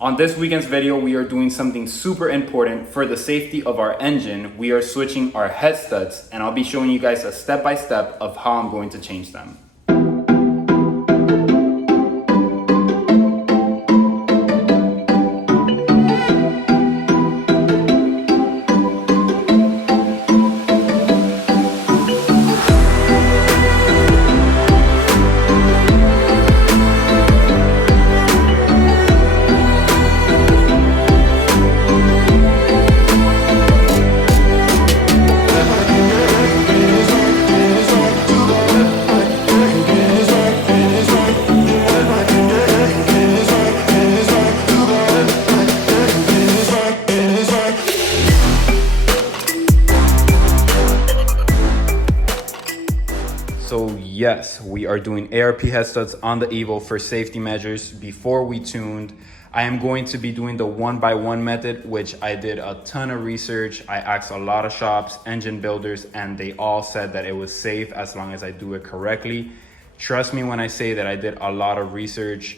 On this weekend's video, we are doing something super important for the safety of our engine. We are switching our head studs, and I'll be showing you guys a step-by-step of how I'm going to change them. So yes, we are doing ARP head studs on the Evo for safety measures. Before we tuned, I am going to be doing the 1x1 method, which I did a ton of research. I asked a lot of shops, engine builders, and they all said that it was safe as long as I do it correctly. Trust me when I say that I did a lot of research.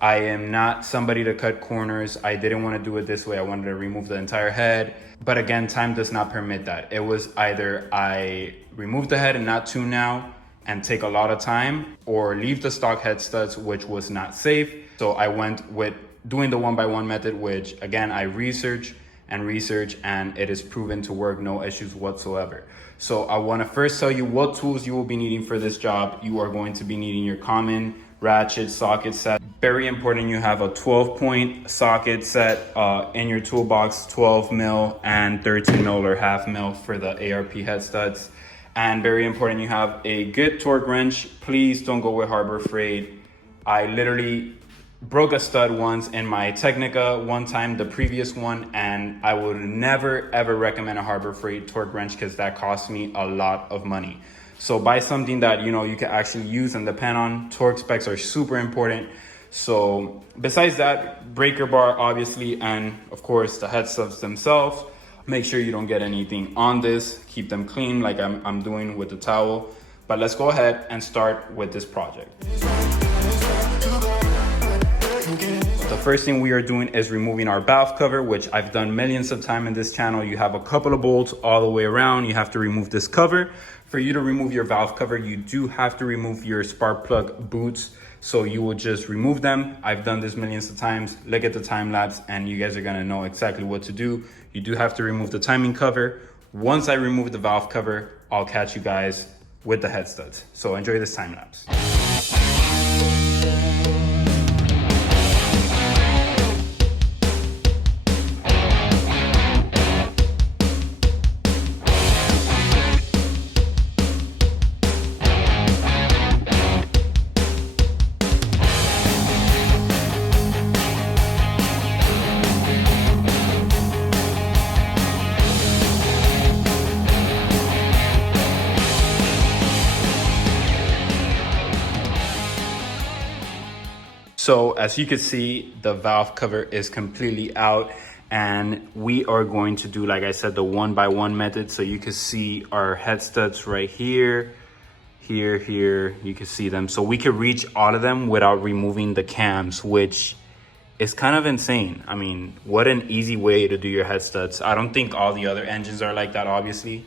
I am not somebody to cut corners. I didn't want to do it this way. I wanted to remove the entire head. But again, time does not permit that. It was either I remove the head and not tune now and take a lot of time, or leave the stock head studs, which was not safe. So I went with doing the 1x1 method, which again, I research, and it is proven to work, no issues whatsoever. So I wanna first tell you what tools you will be needing for this job. You are going to be needing your common ratchet socket set. Very important, you have a 12-point socket set in your toolbox, 12 mil and 13 mil or half mil for the ARP head studs. And very important, you have a good torque wrench. Please don't go with Harbor Freight. I literally broke a stud once in my Technica one time, the previous one, and I would never ever recommend a Harbor Freight torque wrench because that cost me a lot of money. So buy something that you can actually use and depend on. Torque specs are super important. So besides that, breaker bar obviously, and of course the head studs themselves. Make sure you don't get anything on this. Keep them clean like I'm doing with the towel. But let's go ahead and start with this project. The first thing we are doing is removing our valve cover, which I've done millions of times in this channel. You have a couple of bolts all the way around. You have to remove this cover. For you to remove your valve cover, you do have to remove your spark plug boots. So you will just remove them. I've done this millions of times. Look at the time lapse and you guys are gonna know exactly what to do. You do have to remove the timing cover. Once I remove the valve cover, I'll catch you guys with the head studs. So enjoy this time lapse. So as you can see, the valve cover is completely out, and we are going to do, like I said, the 1x1 method. So you can see our head studs right here, here, you can see them. So we could reach all of them without removing the cams, which is kind of insane. I mean, what an easy way to do your head studs. I don't think all the other engines are like that, obviously.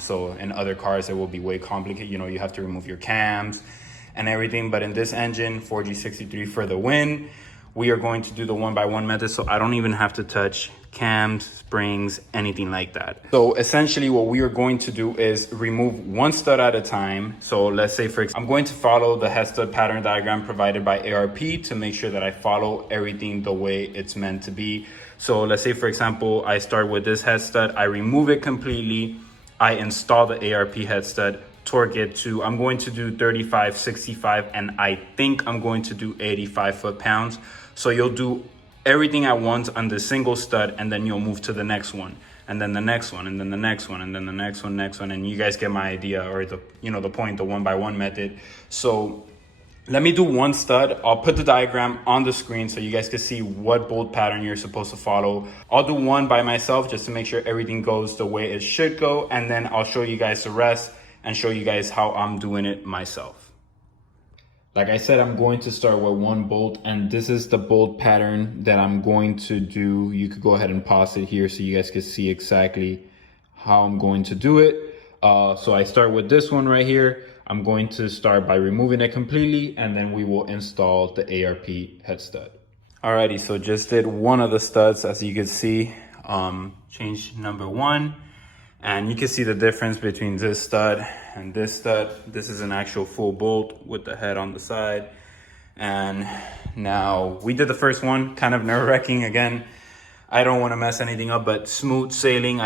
So in other cars, it will be way complicated. You have to remove your cams and everything, but in this engine, 4G63 for the win, we are going to do the 1x1 method, so I don't even have to touch cams, springs, anything like that. So essentially what we are going to do is remove one stud at a time. So let's say, for example, I'm going to follow the head stud pattern diagram provided by ARP to make sure that I follow everything the way it's meant to be. So let's say, for example, I start with this head stud, I remove it completely, I install the ARP head stud, torque it to, I'm going to do 35, 65, and I think I'm going to do 85 foot-pounds. So you'll do everything at once on the single stud, and then you'll move to the next one, and then the next one, and then the next one, and then the next one, and you guys get my idea, or the point, the 1x1 method. So let me do one stud. I'll put the diagram on the screen so you guys can see what bolt pattern you're supposed to follow. I'll do one by myself just to make sure everything goes the way it should go, and then I'll show you guys the rest and show you guys how I'm doing it myself. Like I said, I'm going to start with one bolt, and this is the bolt pattern that I'm going to do. You could go ahead and pause it here so you guys can see exactly how I'm going to do it. So I start with this one right here. I'm going to start by removing it completely, and then we will install the ARP head stud. Alrighty, so just did one of the studs, as you can see. Change number one. And you can see the difference between this stud and this stud. This is an actual full bolt with the head on the side. And now we did the first one, kind of nerve-wracking again. I don't want to mess anything up, but smooth sailing.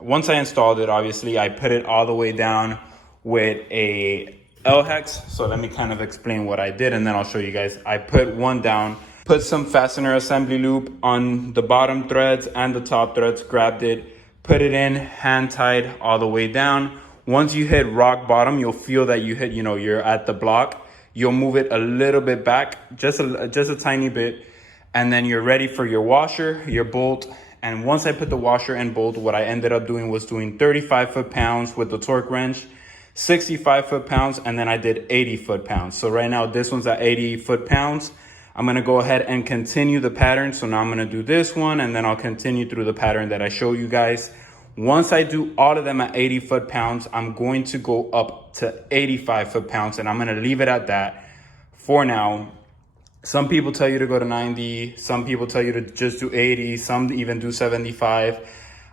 Once I installed it, obviously, I put it all the way down with a L-hex. So let me kind of explain what I did, and then I'll show you guys. I put one down, put some fastener assembly loop on the bottom threads and the top threads, grabbed it, put it in, hand tied all the way down. Once you hit rock bottom, you'll feel that you're at the block. You'll move it a little bit back, just a tiny bit, and then you're ready for your washer, your bolt. And once I put the washer and bolt, what I ended up doing was doing 35 foot-pounds with the torque wrench, 65 foot-pounds, and then I did 80 foot-pounds. So right now this one's at 80 foot-pounds. I'm gonna go ahead and continue the pattern. So now I'm gonna do this one, and then I'll continue through the pattern that I show you guys. Once I do all of them at 80 foot-pounds, I'm going to go up to 85 foot-pounds, and I'm gonna leave it at that for now. Some people tell you to go to 90, some people tell you to just do 80, some even do 75.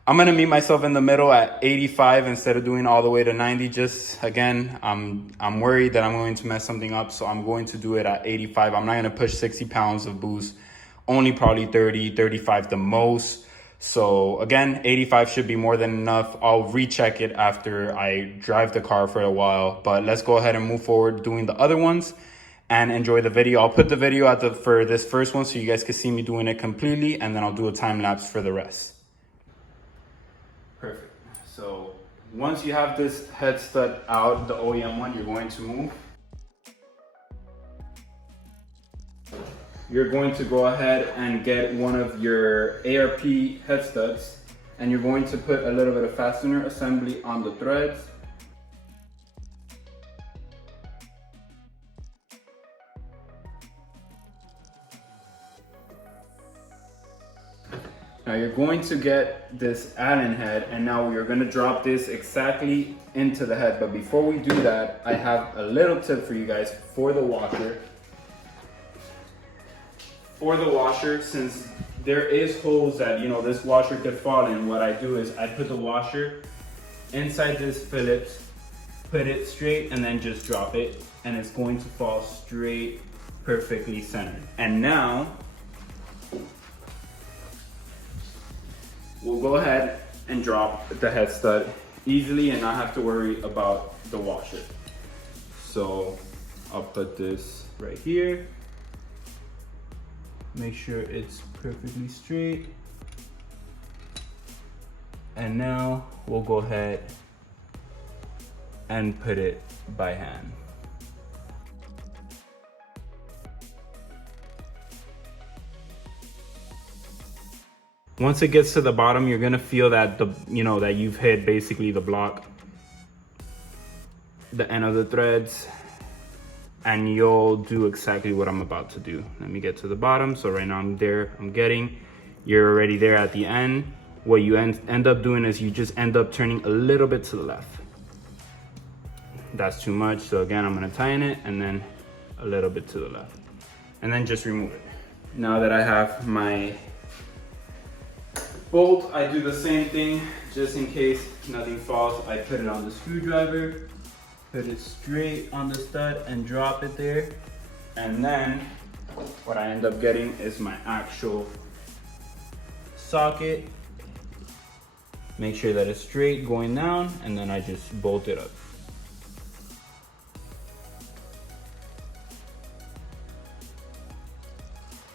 I'm gonna meet myself in the middle at 85 instead of doing all the way to 90. Just again, I'm worried that I'm going to mess something up, so I'm going to do it at 85. I'm not gonna push 60 pounds of boost, only probably 30, 35 the most. So again, 85 should be more than enough. I'll recheck it after I drive the car for a while, but let's go ahead and move forward doing the other ones and enjoy the video. I'll put the video for this first one so you guys can see me doing it completely, and then I'll do a time lapse for the rest. Perfect. So once you have this head stud out, the OEM one, you're going to move. You're going to go ahead and get one of your ARP head studs, and you're going to put a little bit of fastener assembly on the threads. Now you're going to get this Allen head, and now we're going to drop this exactly into the head. But before we do that, I have a little tip for you guys for the washer. For the washer, since there is holes that this washer could fall in, what I do is I put the washer inside this Phillips, put it straight, and then just drop it, and it's going to fall straight, perfectly centered. And now we'll go ahead and drop the head stud easily and not have to worry about the washer. So I'll put this right here. Make sure it's perfectly straight. And now we'll go ahead and put it by hand. Once it gets to the bottom, you're gonna feel that that you've hit basically the block, the end of the threads, and you'll do exactly what I'm about to do. Let me get to the bottom. So right now I'm there, you're already there at the end. What you end up doing is you just end up turning a little bit to the left. That's too much. So again, I'm gonna tighten it and then a little bit to the left, and then just remove it. Now that I have my bolt, I do the same thing, just in case nothing falls. I put it on the screwdriver, put it straight on the stud and drop it there. And then what I end up getting is my actual socket. Make sure that it's straight going down, and then I just bolt it up.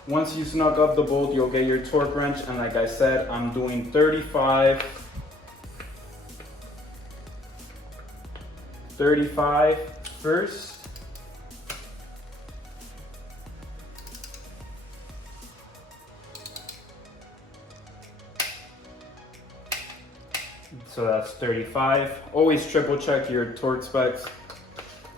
Once you snug up the bolt, you'll get your torque wrench, and like I said, I'm doing 35 first. So that's 35. Always triple check your torque specs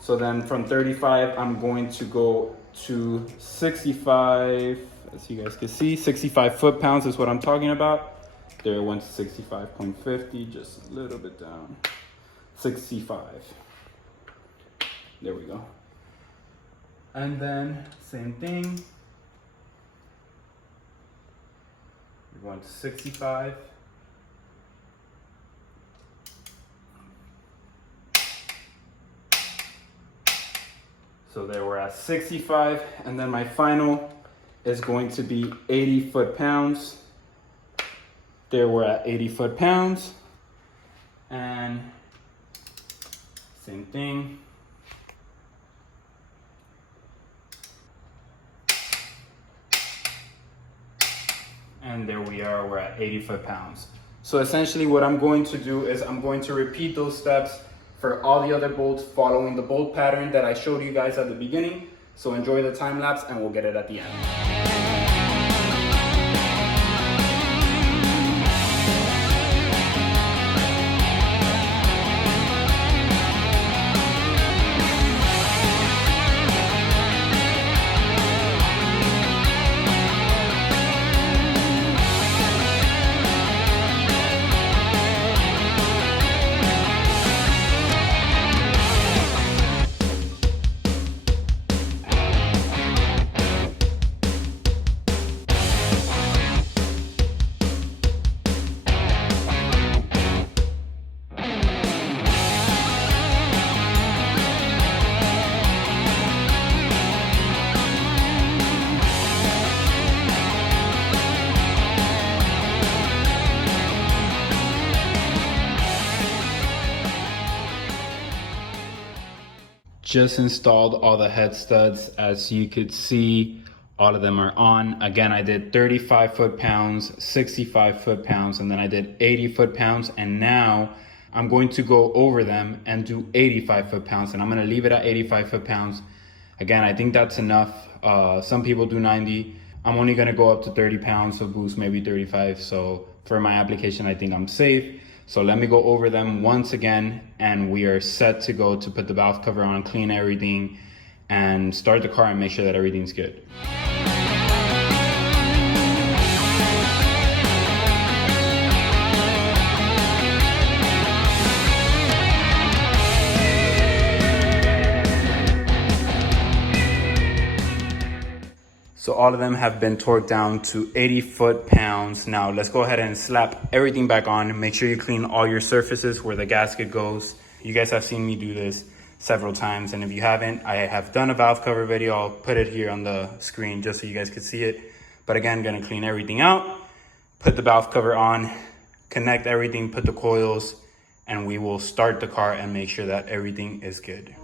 So then from 35, I'm going to go to 65. As you guys can see, 65 foot-pounds is what I'm talking about. There it went to 65.50, just a little bit down. 65. There we go. And then same thing. We're going to 65. So there we're at 65, and then my final is going to be 80 foot-pounds. There we're at 80 foot-pounds, and same thing. And there we are, we're at 80 foot-pounds. So essentially what I'm going to do is I'm going to repeat those steps for all the other bolts following the bolt pattern that I showed you guys at the beginning. So enjoy the time lapse and we'll get it at the end. Just installed all the head studs. As you could see, all of them are on. Again, I did 35 foot-pounds, 65 foot-pounds, and then I did 80 foot-pounds. And now I'm going to go over them and do 85 foot-pounds. And I'm gonna leave it at 85 foot-pounds. Again, I think that's enough. Some people do 90. I'm only gonna go up to 30 pounds of boost, maybe 35. So for my application, I think I'm safe. So let me go over them once again, and we are set to go to put the valve cover on, clean everything, and start the car and make sure that everything's good. So all of them have been torqued down to 80 foot-pounds. Now let's go ahead and slap everything back on. Make sure you clean all your surfaces where the gasket goes. You guys have seen me do this several times, and if you haven't, I have done a valve cover video. I'll put it here on the screen just so you guys could see it. But again, gonna clean everything out, put the valve cover on, connect everything, put the coils, and we will start the car and make sure that everything is good.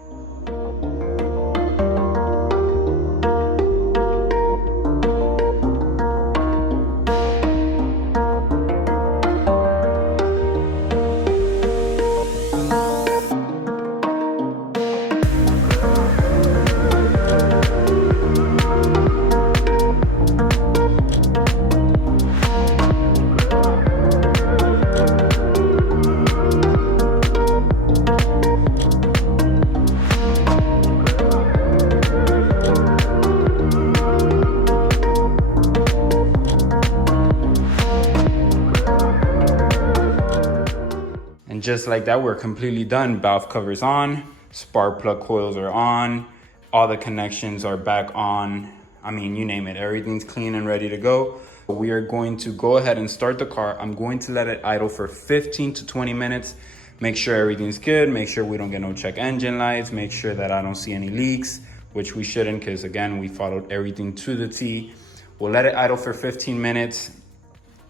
Just like that, we're completely done. Valve cover's on, spark plug coils are on, all the connections are back on. I mean, you name it, everything's clean and ready to go. We are going to go ahead and start the car. I'm going to let it idle for 15 to 20 minutes. Make sure everything's good, make sure we don't get no check engine lights, make sure that I don't see any leaks, which we shouldn't, because again, we followed everything to the T. We'll let it idle for 15 minutes.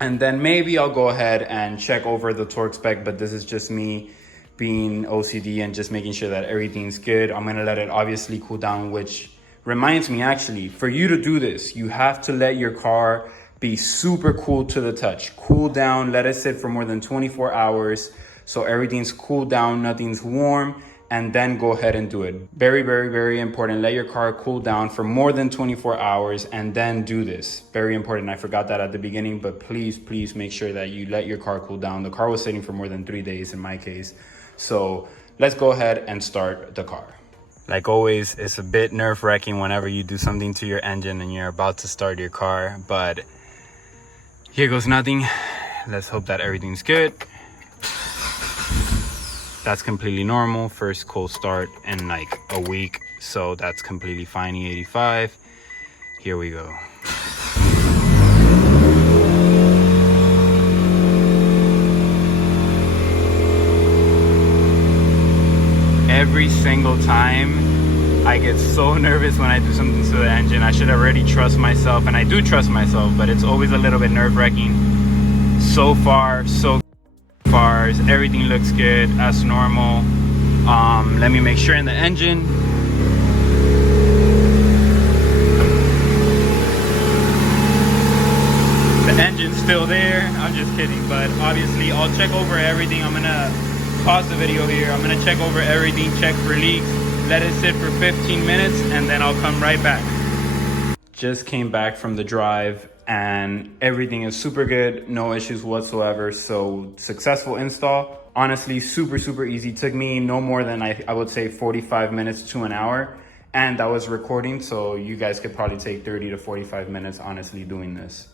And then maybe I'll go ahead and check over the torque spec, but this is just me being OCD and just making sure that everything's good. I'm gonna let it obviously cool down, which reminds me, actually, for you to do this, you have to let your car be super cool to the touch. Cool down, let it sit for more than 24 hours so everything's cooled down, nothing's warm, and then go ahead and do it. Very, very, very important. Let your car cool down for more than 24 hours and then do this. Very important. I forgot that at the beginning, but please, please make sure that you let your car cool down. The car was sitting for more than 3 days in my case. So let's go ahead and start the car. Like always, it's a bit nerve-wracking whenever you do something to your engine and you're about to start your car, but here goes nothing. Let's hope that everything's good. That's completely normal. First cold start in like a week, so that's completely fine. E85. Here we go. Every single time I get so nervous when I do something to the engine. I should already trust myself, and I do trust myself, but it's always a little bit nerve-wracking. So far, so far, everything looks good as normal. Let me make sure in the engine. The engine's still there. I'm just kidding, but obviously I'll check over everything. I'm gonna pause the video here. I'm gonna check over everything, check for leaks, let it sit for 15 minutes, and then I'll come right back. Just came back from the drive and everything is super good, no issues whatsoever. So successful install. Honestly, super easy. Took me no more than I would say 45 minutes to an hour, and I was recording, so you guys could probably take 30 to 45 minutes honestly doing this.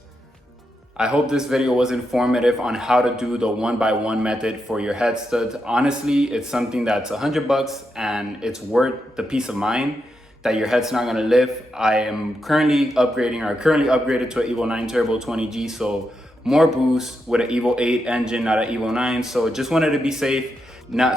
I hope this video was informative on how to do the 1x1 method for your head studs. Honestly, it's something that's $100 and it's worth the peace of mind that your head's not gonna lift. I am currently upgraded to an Evo 9 Turbo 20G, so more boost with an Evo 8 engine, not an Evo 9. So just wanted to be safe.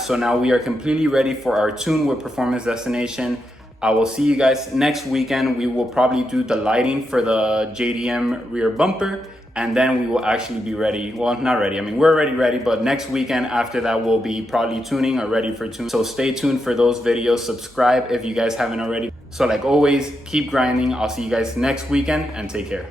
So now we are completely ready for our tune with performance destination. I will see you guys next weekend. We will probably do the lighting for the JDM rear bumper, and then we will actually be ready. Well, not ready. I mean, we're already ready, but next weekend after that, we'll be probably tuning or ready for tune. So stay tuned for those videos. Subscribe if you guys haven't already. So like always, keep grinding. I'll see you guys next weekend and take care.